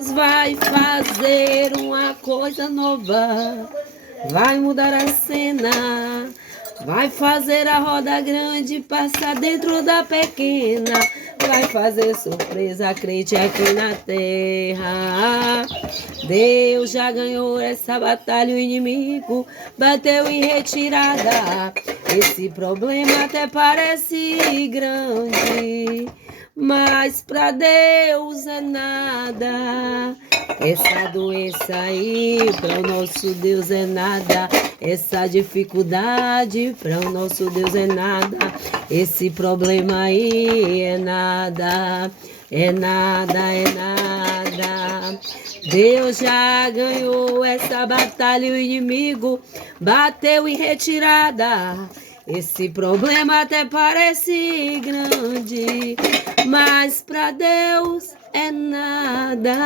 Vai fazer uma coisa nova, vai mudar a cena, vai fazer a roda grande passar dentro da pequena, vai fazer surpresa, crente aqui na terra. Deus já ganhou essa batalha, o inimigo bateu em retirada. Esse problema até parece grande, mas pra Deus é nada. Essa doença aí para o nosso Deus é nada. Essa dificuldade para o nosso Deus é nada. Esse problema aí é nada. É nada, é nada. Deus já ganhou essa batalha e o inimigo bateu em retirada. Esse problema até parece grande, mas para Deus é nada.